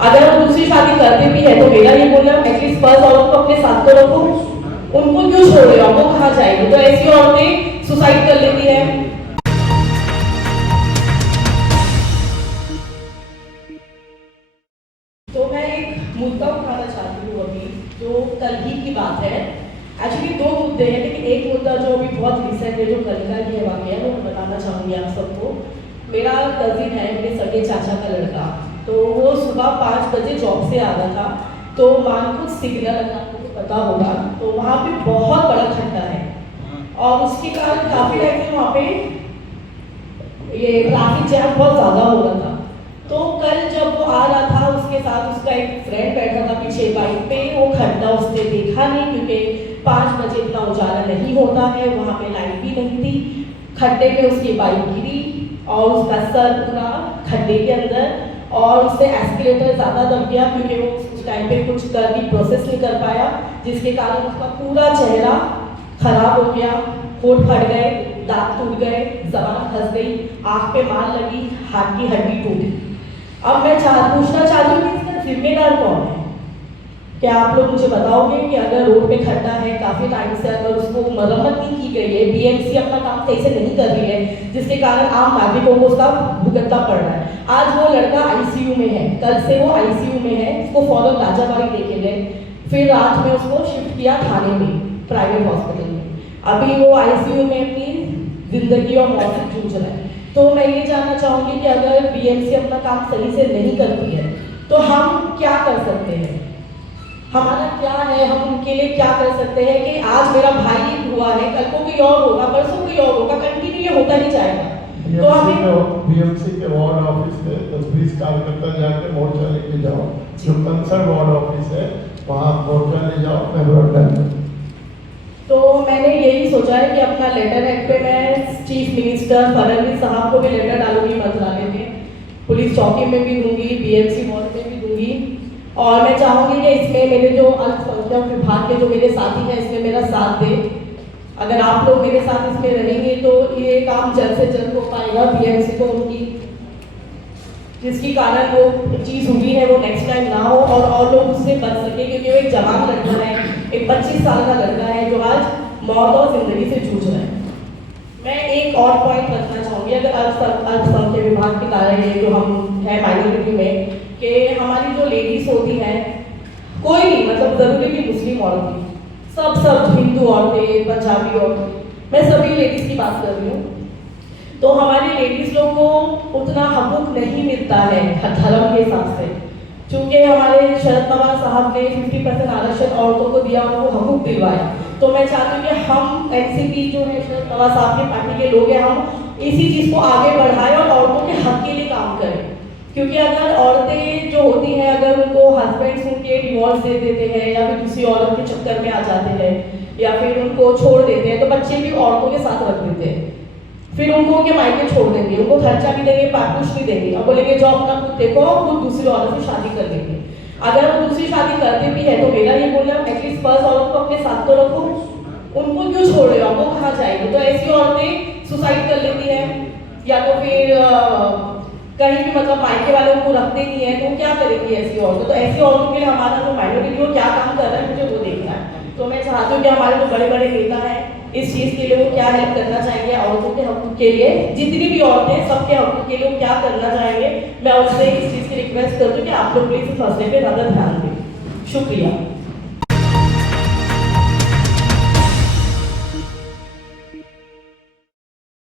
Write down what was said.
अगर वो दूसरी शादी करते भी है तो मेरा ये बोलना एटलीस्ट फर्स्ट औरत को अपने साथ तो रखो, उनको क्यों छोड़ रहे हो, वो कहाँ जाएगी। तो ऐसी औरतें सुसाइड कर लेती है। तो मैं एक मुद्दा उठाना चाहती हूँ अभी, जो कल ही की बात है। एक्चुअली दो मुद्दे हैं, लेकिन एक मुद्दा जो अभी बहुत रिसेंट है, जो कल का ही वाकया है, वो मैं बताना चाहूँगी आप सबको। मेरा कजिन है, मेरे सगे चाचा का लड़का, तो वो सुबह 5 बजे जॉब से आ रहा था। तो मानकुछ सिग्नल, अगर आपको पता होगा, तो वहाँ पे बहुत बड़ा खड्डा है और उसके कारण काफ़ी टाइम से वहाँ पे ये ट्रैफिक जैम बहुत ज़्यादा हो रहा था। तो कल जब वो आ रहा था, उसके साथ उसका एक फ्रेंड बैठा था पीछे बाइक पे। वो खड्डा उसने देखा नहीं, क्योंकि 5 बजे इतना उजाला नहीं होता है, वहाँ पे लाइट भी नहीं थी। खड्डे में उसकी बाइक गिरी और उसका सर पूरा खड्डे के अंदर, और उससे एस्केलेटर ज़्यादा दब गया, क्योंकि वो उस टाइम पे कुछ कर भी प्रोसेस नहीं कर पाया, जिसके कारण उसका पूरा चेहरा खराब हो गया। होठ फट गए, दांत टूट गए, जबान फंस गई, आँख पे मार लगी, हाथ की हड्डी टूटी। अब मैं पूछना चाहती हूँ कि इसका जिम्मेदार कौन है। क्या आप लोग मुझे बताओगे कि अगर रोड पे खड्डा है काफ़ी टाइम से, अगर उसको मरम्मत नहीं की गई है, बीएमसी अपना काम सही से नहीं कर रही है, जिसके कारण आम नागरिकों को उसका भुगतना पड़ रहा है। आज वो लड़का आईसीयू में है, कल से वो आईसीयू में है, उसको फौरन राजाबाड़ी लेके गए, फिर रात में उसको शिफ्ट किया थाने में, प्राइवेट हॉस्पिटल में। अभी वो आईसीयू में अपनी जिंदगी और मौत से जूझ रहा है। तो मैं ये जानना चाहूँगी कि अगर बीएमसी अपना काम सही से नहीं करती है, तो हम क्या कर सकते हैं, हमारा क्या है, हम उनके लिए क्या कर सकते हैं कि आज मेरा भाई हुआ है, कल को कोई और होगा, परसों कोई और होगा, कंटिन्यू ये होता ही जाएगा। तो हमें बीएमसी के वार्ड ऑफिस पे 10-20 कार्यकर्ता जाके मोर्चा लेके जाओ, जो कंसर्न वार्ड ऑफिस है वहाँ मोर्चा ले जाओ मेमोरेंडम। तो मैंने यही सोचा है कि अपना लेटर हेड पे मैं चीफ मिनिस्टर फडणवीस साहब को भी लेटर डालूंगी मंत्रालय में, पुलिस चौकी में भी दूंगी, बीएमसी वार्ड में भी दूंगी। और मैं चाहूँगी कि इसमें मेरे जो अल्पसंख्यक विभाग के जो मेरे साथी हैं, इसमें मेरा साथ दें। अगर आप लोग मेरे साथ इसमें रहेंगे तो ये काम जल्द से जल्द हो पाएगा। बीएमसी को उनकी जिसकी कारण वो चीज़ हुई है वो नेक्स्ट टाइम ना हो और लोग उससे बच सके, क्योंकि वो एक जवान लड़का है, एक 25 साल का लड़का है जो आज मौत और जिंदगी से जूझ रहा है। मैं एक और पॉइंट रखना चाहूँगी, अगर अल्पसंख्यक विभाग के कार्य जो हम है माइनॉरिटी में, कि हमारी जो लेडीज होती हैं, कोई नहीं, मतलब ज़रूरी नहीं मुस्लिम औरतें, सब हिंदू औरतें, पंजाबी औरतें, मैं सभी लेडीज़ की बात कर रही हूँ। तो हमारी लेडीज़ लोग को उतना हकूक नहीं मिलता है धर्म के हिसाब से, क्योंकि हमारे शरद पवार साहब ने 50% आरक्षण औरतों को दिया, उनको हकूक दिलवाया। तो मैं चाहती हूँ कि हम एनसीपी जो है शरद पवार साहब की पार्टी के लोग हैं, हम इसी चीज़ को आगे बढ़ाएं और औरतों के हक के लिए काम करें। क्योंकि अगर औरतें जो होती हैं, अगर उनको हस्बैंड्स उनके डिवोर्स दे देते हैं या फिर दूसरी औरत के चक्कर में आ जाते हैं या फिर उनको छोड़ देते हैं, तो बच्चे भी औरतों के साथ रख देते हैं, फिर उनको उनके मायके छोड़ देंगे, उनको खर्चा भी देंगे, पारिश भी देंगे और बोलेंगे जो अपना खुद देखो, खुद दूसरी औरत से शादी कर लेंगे। अगर वो दूसरी शादी करते भी है तो मेरा ये बोलना एटलीस्ट फर्स्ट औरत को अपने साथ तो रखो, उनको क्यों छोड़ रहे हो, वो कहाँ जाएगी। तो ऐसी औरतें सुसाइड कर लेती हैं, या तो फिर कहीं भी मतलब मायके वालों को रखते नहीं है, तो क्या करेंगी ऐसी औरतें। तो ऐसी औरतों के लिए हमारा जो माइनॉरिटी वो क्या काम कर रहा है, मुझे वो देखना है। तो मैं चाहती हूँ कि हमारे जो बड़े बड़े नेता हैं इस चीज़ के लिए वो क्या हेल्प करना चाहेंगे, औरतों के हक के लिए, जितनी भी औरतें हैं सबके हक के लिए वो क्या करना चाहेंगे। मैं उससे इस चीज़ की रिक्वेस्ट करती हूँ कि आप लोग प्लीज़ इस मसले पे ज़्यादा ध्यान दें। शुक्रिया।